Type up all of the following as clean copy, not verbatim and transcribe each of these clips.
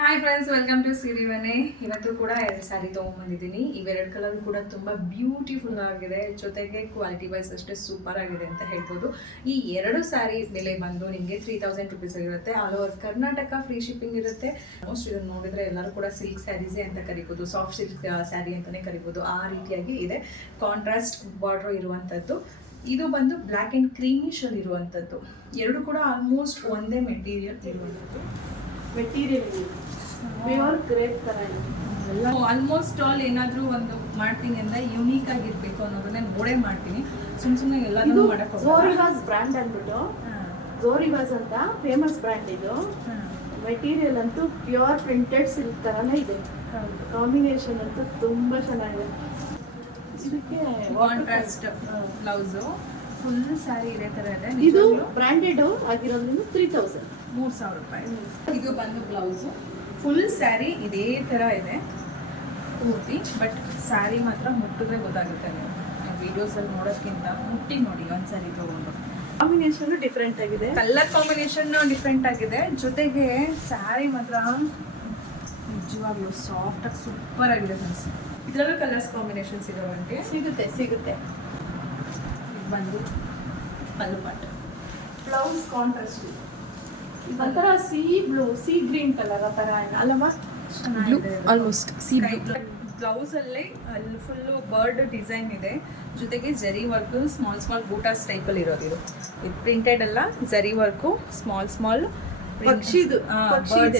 Hi friends, welcome to ಸಿರಿ ಮನೆ. ಇವತ್ತು ಕೂಡ 2 ಸ್ಯಾರಿ ತೊಗೊಂಡ್ಬಂದಿದ್ದೀನಿ. ಇವೆರಡು ಕಲರ್ ಕೂಡ ತುಂಬ ಬ್ಯೂಟಿಫುಲ್ ಆಗಿದೆ, ಜೊತೆಗೆ ಕ್ವಾಲಿಟಿ ವೈಸ್ ಅಷ್ಟೇ ಸೂಪರ್ ಆಗಿದೆ ಅಂತ ಹೇಳ್ಬೋದು. ಈ 2 ಸ್ಯಾರಿ ಬೆಲೆ ಬಂದು ನಿಮಗೆ 3000 ರುಪೀಸ್ ಇರುತ್ತೆ. All over Karnataka free shipping ಇರುತ್ತೆ. ಆಲ್ಮೋಸ್ಟ್ ಇದನ್ನು ನೋಡಿದ್ರೆ ಎಲ್ಲರೂ ಕೂಡ ಸಿಲ್ಕ್ ಸ್ಯಾರೀಸೇ ಅಂತ ಕರಿಬೋದು, ಸಾಫ್ಟ್ ಸಿಲ್ಕ್ ಸ್ಯಾರಿ ಅಂತಲೇ ಕರಿಬೋದು. ಆ ರೀತಿಯಾಗಿ ಇದೆ. ಕಾಂಟ್ರಾಸ್ಟ್ ಬಾರ್ಡರ್ ಇರುವಂಥದ್ದು. ಇದು ಬಂದು ಬ್ಲ್ಯಾಕ್ ಆ್ಯಂಡ್ ಕ್ರೀಮಿಶಲ್ಲಿ ಇರುವಂಥದ್ದು. ಎರಡು ಕೂಡ ಆಲ್ಮೋಸ್ಟ್ ಒಂದೇ ಮೆಟೀರಿಯಲ್ ಇರುವಂಥದ್ದು. ಮೆಟೀರಿಯಲ್ ಪ್ಯೂರ್ ಕ್ರೇಪ್ ಥರ ಎಲ್ಲ ಆಲ್ಮೋಸ್ಟ್ ಆಲ್ ಏನಾದರೂ ಒಂದು ಮಾಡ್ತೀನಿ ಅಂದರೆ ಯೂನಿಕ್ ಆಗಿರಬೇಕು ಅನ್ನೋದನ್ನೇ ನೋಡೇ ಮಾಡ್ತೀನಿ. ಸುಮ್ಮನೆ ಎಲ್ಲದೂ ಮಾಡೋಕ್ಕೆ ಝೋರಿವಾಸ್ ಬ್ರ್ಯಾಂಡ್ ಅಂದ್ಬಿಟ್ಟು, ಝೋರಿವಾಸ್ ಅಂತ ಫೇಮಸ್ ಬ್ರ್ಯಾಂಡ್ ಇದು. ಮೆಟೀರಿಯಲ್ ಅಂತೂ ಪ್ಯೂರ್ ಪ್ರಿಂಟೆಡ್ ಸಿಲ್ಕ್ ಥರನೇ ಇದೆ. ಕಾಂಬಿನೇಷನ್ ಅಂತೂ ತುಂಬ ಚೆನ್ನಾಗಿದೆ. ಇದಕ್ಕೆ ಕಾಂಟ್ರಾಸ್ಟ್ ಬ್ಲೌಸು ಫುಲ್ ಸ್ಯಾರಿ ಇದೇ ಥರ ಇದೆ. ಇದು ಬ್ರ್ಯಾಂಡೆಡ್ ಆಗಿರೋದ್ರಿಂದ 3000 ರೂಪಾಯಿ. ಇದು ಬಂದು ಬ್ಲೌಸು ಫುಲ್ ಸ್ಯಾರಿ ಇದೇ ಥರ ಇದೆ ಪೂರ್ತಿ. ಬಟ್ ಸ್ಯಾರಿ ಮಾತ್ರ ಮುಟ್ಟಿದ್ರೆ ಗೊತ್ತಾಗುತ್ತೆ. ನೀವು ವಿಡಿಯೋಸಲ್ಲಿ ನೋಡೋಕ್ಕಿಂತ ಮುಟ್ಟಿ ನೋಡಿ ಒಂದು ಸ್ಯಾರಿ ತೊಗೊಂಡು. ಕಾಂಬಿನೇಷನ್ ಡಿಫ್ರೆಂಟ್ ಆಗಿದೆ, ಕಲರ್ ಕಾಂಬಿನೇಷನ್ ಡಿಫ್ರೆಂಟ್ ಆಗಿದೆ. ಜೊತೆಗೆ ಸ್ಯಾರಿ ಮಾತ್ರ ನಿಜವಾಗ್ಲೂ ಸಾಫ್ಟಾಗಿ ಸೂಪರ್ ಆಗಿದೆ ಫ್ರೆಂಡ್ಸ್. ಇದರಲ್ಲೂ ಕಲರ್ಸ್ ಕಾಂಬಿನೇಷನ್ಸ್ ಇರೋವಂಗೆ ಸಿಗುತ್ತೆ. ಬಂದು ಪಲ್ಲು ಪಾಟ್, ಬ್ಲೌಸ್ ಕಾಂಟ್ರಾಸ್ಟ್ ಒಂಥರ ಸಿ ಗ್ರೀನ್ ಕಲರ್ ಆ ಥರ ಅಲ್ಲವಾ, ಚೆನ್ನಾಗಿದೆ. ಆಲ್ಮೋಸ್ಟ್ ಬ್ಲೌಸಲ್ಲಿ ಅಲ್ಲಿ ಫುಲ್ಲು ಬರ್ಡ್ ಡಿಸೈನ್ ಇದೆ. ಜೊತೆಗೆ ಜರಿ ವರ್ಕು ಸ್ಮಾಲ್ ಬೂಟಾಸ್ ಟೈಪಲ್ಲಿ ಇರೋದು. ಇದು ಪ್ರಿಂಟೆಡ್ ಅಲ್ಲ, ಜರಿ ವರ್ಕು ಸ್ಮಾಲ್ ಪಕ್ಷಿದು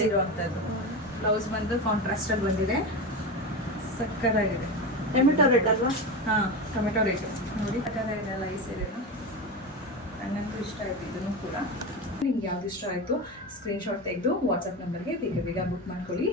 ಇರುವಂಥದ್ದು. ಬ್ಲೌಸ್ ಬಂದು ಕಾಂಟ್ರಾಸ್ಟಲ್ಲಿ ಬಂದಿದೆ, ಸಕ್ಕತ್ತಾಗಿದೆ. ಟೊಮೆಟೊ ರೆಡ್ ಅಲ್ವಾ? ಹಾಂ, ಟೊಮೆಟೊ ರೆಡ್ ನೋಡಿ ಸಕ್ಕತ್ತಾಗಿದೆ ಅಲ್ಲ ಈ ಸೀರೆನು. ನನಗಂತೂ ಇಷ್ಟ ಆಯಿತು ಇದನ್ನು ಕೂಡ. ನಿಮ್ಗೆ ಯಾವ್ದು ಇಷ್ಟ ಆಯಿತು ಸ್ಕ್ರೀನ್ಶಾಟ್ ತೆಗೆದು ವಾಟ್ಸಪ್ ನಂಬರ್ಗೆ ಬೇಗ ಬುಕ್ ಮಾಡ್ಕೊಳ್ಳಿ.